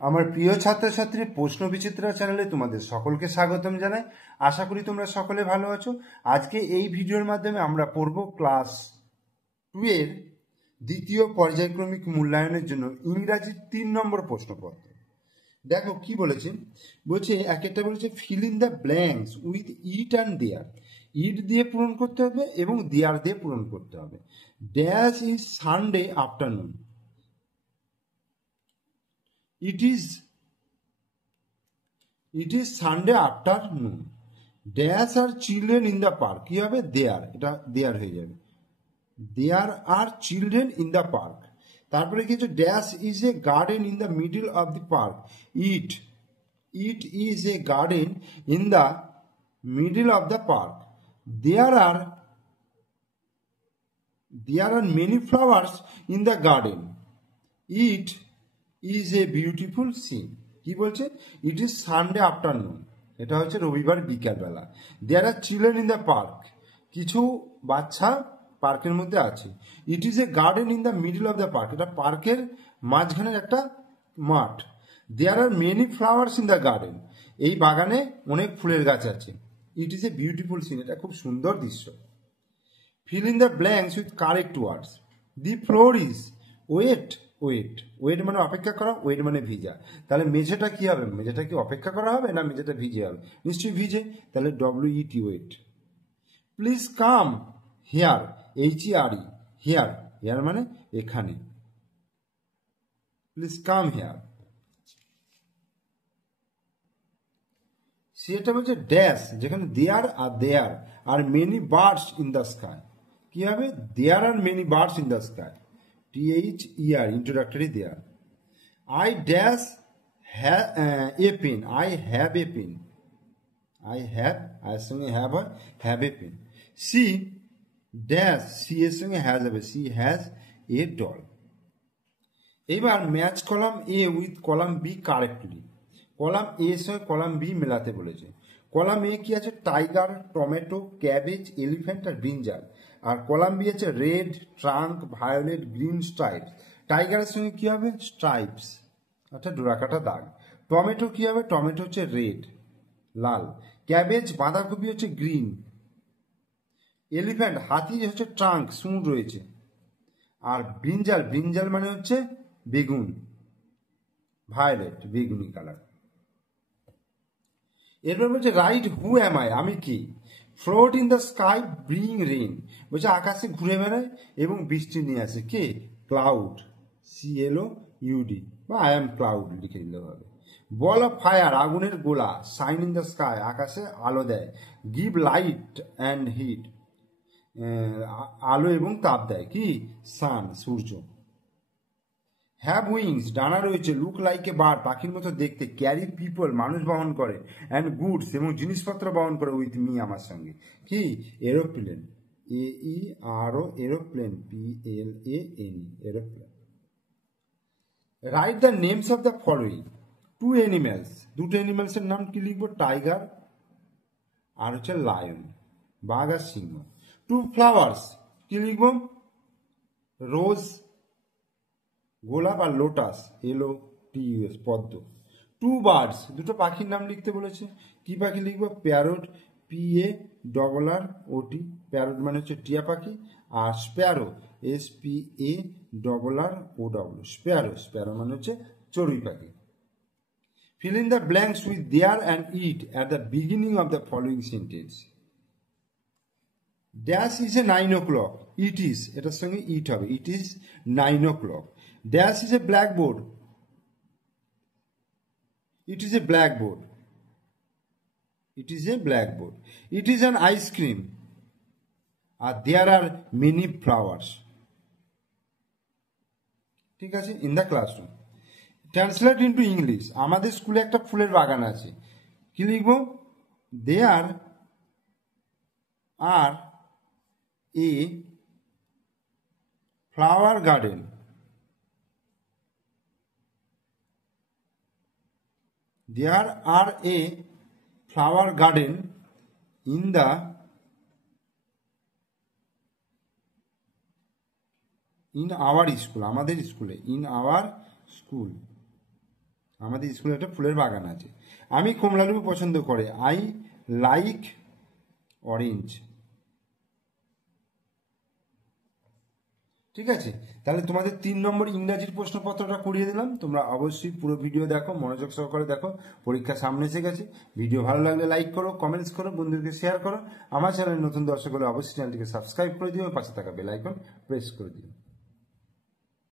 আমার প্রিয় ছাত্রছাত্রী প্রশ্ন বিচিত্রা চ্যানেলে তোমাদের সকলকে স্বাগতম জানাই। আশা করি তোমরা সকলে ভালো আছো। আজকে এই ভিডিওর মাধ্যমে আমরা পড়ব ক্লাস 2 এর দ্বিতীয় পর্যায়ক্রমিক মূল্যায়নের জন্য ইংরাজি 3 নম্বর প্রশ্নপত্র। দেখো কি বলেছে, বলছে এক একটা বলেছে fill in the blanks with it and there. It দিয়ে পূরণ করতে হবে এবং দেয়ার দিয়ে পূরণ করতে হবে। Dash is Sunday afternoon. It is Sunday afternoon. Dash are children in the park. কি হবে? There. এটা there হয়ে যাবে। There are children in the park. তারপরে কি হচ্ছে? Dash is a garden in the middle of the park. It is a garden in the middle of the park. There are many flowers in the garden. It is a beautiful scene. কি বলছে? It is Sunday afternoon, এটা হচ্ছে রবিবার বিকালবেলা। There are children in the park, কিছু বাচ্চা পার্কের মধ্যে আছে। It is a garden in the middle of the park, এটা পার্কের মাঝখানের একটা মাঠ। There are many flowers in the garden, এই বাগানে অনেক ফুলের গাছ আছে। It is a beautiful scene, এটা খুব সুন্দর দৃশ্য। Fill in the blanks with correct words. The floor is wet. Wet মানে অপেক্ষা করা, ওয়েট মানে ভিজা। তাহলে মেঝেটা কি হবে? মেঝেটা কি অপেক্ষা করা হবে না মেঝেটা ভিজে হবে? নিশ্চয়ই ভিজে, তাহলে WET wet. Please come here, HERE, here মানে এখানে। Please come here. সেটা বলছে ড্যাশ, যেখানে there are many birds in the sky. কি হবে? There are many birds in the sky. THER, introductory there. I dash a pen. I have a pen. এর সঙ্গে have a pen. She dash, she এর সঙ্গে has হবে, she has a doll. এবার match column A with column B correctly. Column A এর সঙ্গে column B মেলাতে বলেছে। কলাম A কি আছে? টাইগার, টমেটো, ক্যাবেজ, এলিফ্যান্ট আর ব্রিঞ্জাল। আর কলাম বি আছে red, trunk, violet, green, stripes. টাইগারের সঙ্গে কি হবে? স্ট্রাইপস, অর্থাৎ ডোরাকাটা দাগ। টমেটো কি হবে? টমেটো হচ্ছে রেড, লাল। ক্যাবেজ, বাঁধাকপি হচ্ছে গ্রিন। এলিফ্যান্ট, হাতি হচ্ছে ট্রাঙ্ক, সুঁড় রয়েছে। আর ব্রিঞ্জাল মানে হচ্ছে বেগুন, ভায়োলেট, বেগুনি কালার। এরপর বলছে রাইট হু অ্যাম আই, আমি কি? Float in the sky bring rain, বলছে আকাশে ঘুরে বেড়ায় এবং বৃষ্টি নিয়ে আসে। কে? ক্লাউড, CLOUD, বা আই অ্যাম ক্লাউড লিখে দিতে হবে। বল অফ ফায়ার, আগুনের গোলা। শাইন ইন দ্য স্কাই, আকাশে আলো দেয়। গিভ লাইট অ্যান্ড হিট, আলো এবং তাপ দেয়। কি? সান, সূর্য। হ্যাভ উইংস, ডানা রয়েছে। লুক লাইক এ বার্ড, পাখির মতো দেখতে। ক্যারি পিপল, মানুষ বহন করে। অ্যান্ড গুডস, এবং জিনিসপত্র বহন করে। উইথ মি, আমার সঙ্গে। কি? Aeroplane, AERO, aeroplane, PLANE, aeroplane. Write the names of the following. Two animals, দুটো অ্যানিমেলসের নাম কি লিখবো? টাইগার আর হচ্ছে লায়ন, বাঘ আর সিংহ। টু ফ্লাওয়ার্স, কি লিখবো? রোজ, গোলাপ, আর লোটাস, LOTUS, পদ্ম। টু বার্ডস, দুটো পাখির নাম লিখতে বলেছে। কি পাখি লিখবো? প্যারট, PARROT, প্যারট মানে হচ্ছে টিয়া পাখি। আর স্প্যারো, SPARROW, স্প্যারো মানে হচ্ছে চড়ুই পাখি। Fill in the blanks with there and it at the beginning of the following sentence. Dash is a 9 o'clock. It is, এটার সঙ্গে ইট হবে। It is 9 o'clock. Dash is a blackboard. It is a blackboard. It is an ice cream. There are many flowers. ঠিক আছে? In the classroom. Translate into English. আমাদের স্কুলে একটা ফুলের বাগান আছে। কি লিখবো? There are a flower garden. There are a flower garden in our school, আমাদের স্কুলে, in our school. আমাদের স্কুলে একটা ফুলের বাগান আছে। আমি কমলালেবু পছন্দ করে, আই লাইক অরেঞ্জ। ঠিক আছে, তাহলে তোমাদের 3 নম্বর ইংরাজির প্রশ্নপত্রটা করিয়ে দিলাম। তোমরা অবশ্যই পুরো ভিডিও দেখো, মনোযোগ সহকারে দেখো, পরীক্ষা সামনে এসে গেছে। ভিডিও ভালো লাগলে লাইক করো, কমেন্টস করো, বন্ধুদেরকে শেয়ার করো। আমার চ্যানেলে নতুন দর্শক হলে অবশ্যই চ্যানেলটিকে সাবস্ক্রাইব করে দিও, পাশে থাকা বেল আইকন প্রেস করে দিও।